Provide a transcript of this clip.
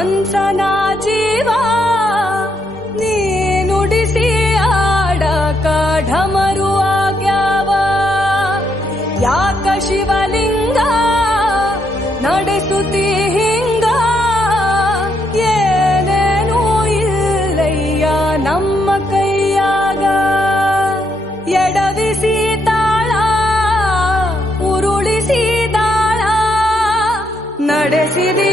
ಮನ್ಸನ ಜೀವ ನೀ ನುಡಿಸಿ ಆಡಕ ಢಮರು ಆಗ್ಯಾವ. ಯಾಕ ಶಿವಲಿಂಗ ನಡೆಸುತ್ತಿ ಹಿಂಗ, ಏನೇನೂ ಇಲ್ಲಯ್ಯ ನಮ್ಮ ಕೈಯಾಗ. ಎಡವಿಸಿ ತಾಳ ಉರುಳಿಸಿ ದಾಳ ನಡೆಸಿದಿ